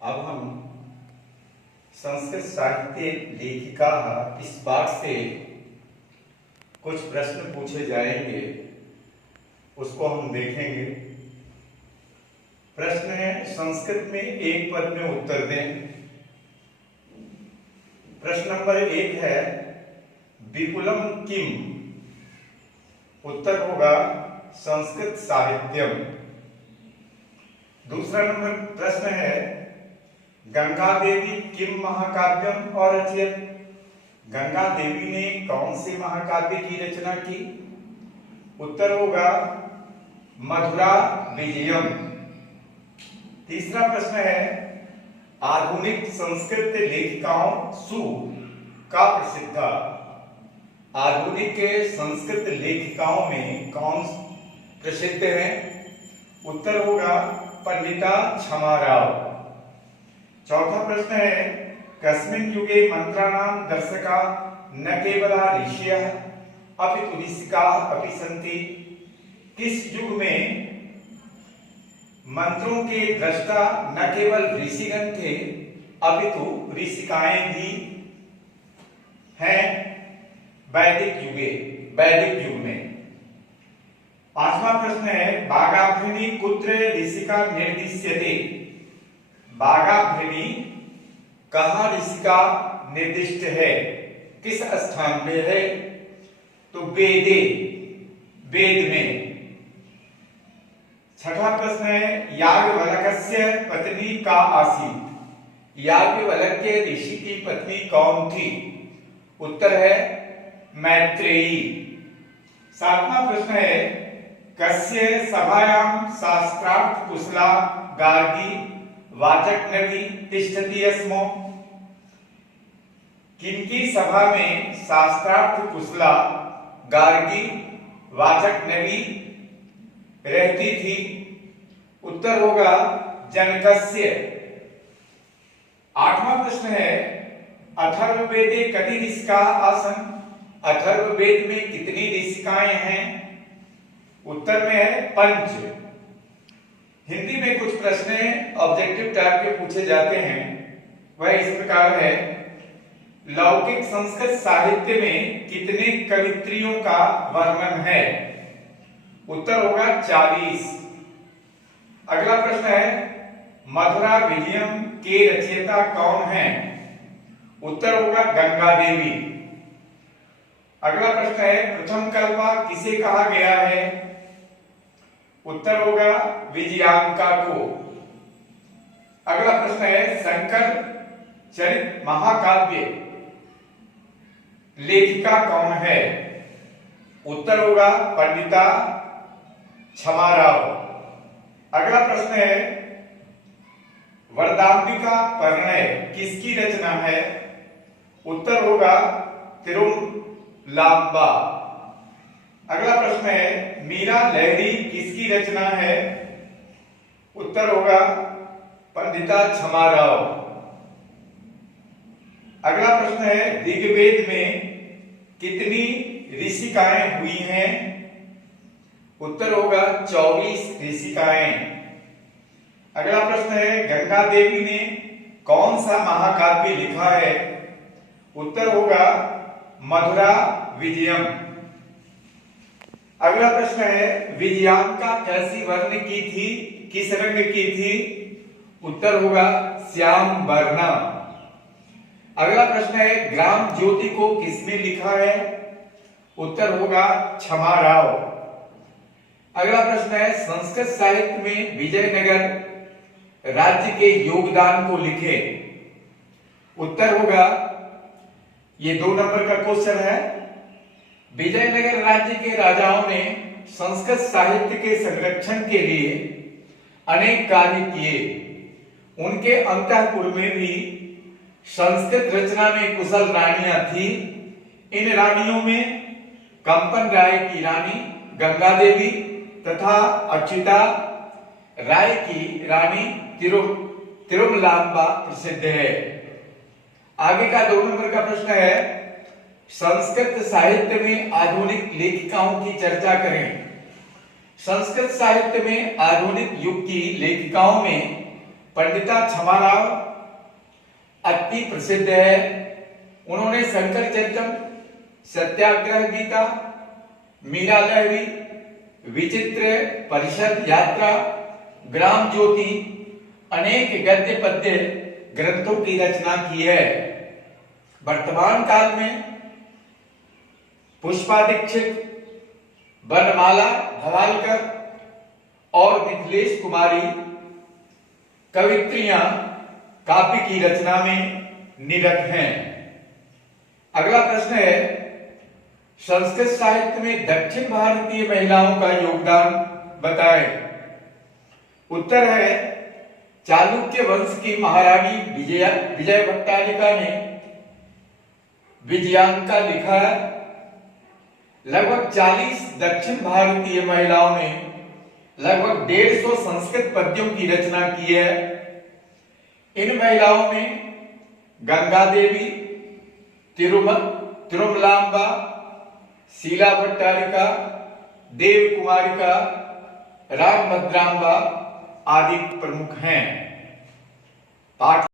अब हम संस्कृत साहित्य लेखिका इस पाठ से कुछ प्रश्न पूछे जाएंगे, उसको हम देखेंगे। प्रश्न है, संस्कृत में एक पद में उत्तर दें। प्रश्न नंबर 1 है, विपुलम किम? उत्तर होगा संस्कृत साहित्यम। दूसरा नंबर प्रश्न है, गंगा देवी किम महाकाव्यम और रचयत? गंगा देवी ने कौन से महाकाव्य की रचना की? उत्तर होगा मधुरा विजयम। तीसरा प्रश्न है, आधुनिक संस्कृत लेखिकाओं सु का प्रसिद्ध? आधुनिक संस्कृत लेखिकाओं में कौन प्रसिद्ध है? उत्तर होगा पंडिता क्षमाराव। चौथा प्रश्न है, कस्मिन् युगे मंत्राणाम दर्शका न केवला ऋषयः अपितु ऋषिकाः अपि सन्ति? किस युग में मंत्रों के दृष्टा न केवल ऋषिगण थे अपितु ऋषिकाएं भी हैं? वैदिक युग में। पांचवा प्रश्न है, बागाभ्रिणी कुत्र ऋषिका निर्दिश्यते? बागाभ्रिणी कहाँ ऋषिका निर्दिष्ट है, किस स्थान में है? तो वेद में। छठा प्रश्न है, याज्ञवल्क्य पत्नी का आसीत्? याज्ञवल्क्य ऋषि की पत्नी कौन थी? उत्तर है मैत्रेयी। सातवां प्रश्न है, कस्य सभायां शास्त्रार्थ कुशला गार्गी वाचक्नवी तिष्ठति स्म? किनकी सभा में शास्त्रार्थ कुशला गार्गी वाचक्नवी रहती थी? उत्तर होगा जनकस्य। आठवां प्रश्न है, अथर्ववेदे कति ऋषिका आसन? अथर्ववेद में कितनी ऋषिकाएं हैं? उत्तर में है 5। हिंदी में कुछ प्रश्न ऑब्जेक्टिव टाइप के पूछे जाते हैं, वह इस प्रकार है, लौकिक संस्कृत साहित्य में कितने कवित्रियों का वर्णन है? उत्तर होगा 40। अगला प्रश्न है, मधुरा विजयम के रचयिता कौन है? उत्तर होगा गंगा देवी। अगला प्रश्न है, प्रथम कल्पा किसे कहा गया है? उत्तर होगा विजयांका को। अगला प्रश्न है, शंकर चरित महाकाव्य लेखिका कौन है? उत्तर होगा पंडिता क्षमाराव। अगला प्रश्न है, वरदांबिका परिणय किसकी रचना है? उत्तर होगा तिरुमलांबा। अगला प्रश्न है, मीरा लहरी किसकी रचना है? उत्तर होगा पंडिता क्षमाराव। अगला प्रश्न है, ऋग्वेद में कितनी ऋषिकाएं हुई हैं? उत्तर होगा 24 ऋषिकाएं। अगला प्रश्न है, गंगा देवी ने कौन सा महाकाव्य लिखा है? उत्तर होगा मधुरा विजयम। अगला प्रश्न है, विजयांका कैसी वर्ण की थी, किस रंग की थी? उत्तर होगा श्याम वर्ण। अगला प्रश्न है, ग्राम ज्योति को किसने लिखा है? उत्तर होगा क्षमाराव। अगला प्रश्न है, संस्कृत साहित्य में विजयनगर राज्य के योगदान को लिखे। उत्तर होगा, ये 2 नंबर का क्वेश्चन है, विजयनगर राज्य के राजाओं ने संस्कृत साहित्य के संरक्षण के लिए अनेक कार्य किए। उनके अंतःपुर में भी संस्कृत रचना में कुशल रानियां थी। इन रानियों में कंपन राय की रानी गंगा देवी तथा अच्युता राय की रानी तिरुमलांबा प्रसिद्ध है। आगे का 2 नंबर का प्रश्न है, संस्कृत साहित्य में आधुनिक लेखिकाओं की चर्चा करें। संस्कृत साहित्य में आधुनिक युग की लेखिकाओं में पंडिता क्षमाराव अति प्रसिद्ध है। उन्होंने शंकर चरितम, सत्याग्रह गीता, मीरा लहरी, विचित्र परिषद यात्रा, ग्राम ज्योति, अनेक गद्य पद्य ग्रंथों की रचना की है। वर्तमान काल में पुष्पा दीक्षित, बनमाला धवालकर और मिथिलेश कुमारी कवित्रियां काव्य की रचना में निरत हैं। अगला प्रश्न है, संस्कृत साहित्य में दक्षिण भारतीय महिलाओं का योगदान बताएं। उत्तर है, चालुक्य वंश की महारानी विजय भट्टारिका ने विजयांका लिखा है। लगभग 40 दक्षिण भारतीय महिलाओं ने लगभग 150 संस्कृत पद्यों की रचना की है। इन महिलाओं में गंगा देवी, तिरुमलांबा, शीला भट्टारिका, देव कुमारिका, रामभद्रांबा आदि प्रमुख हैं। पाठ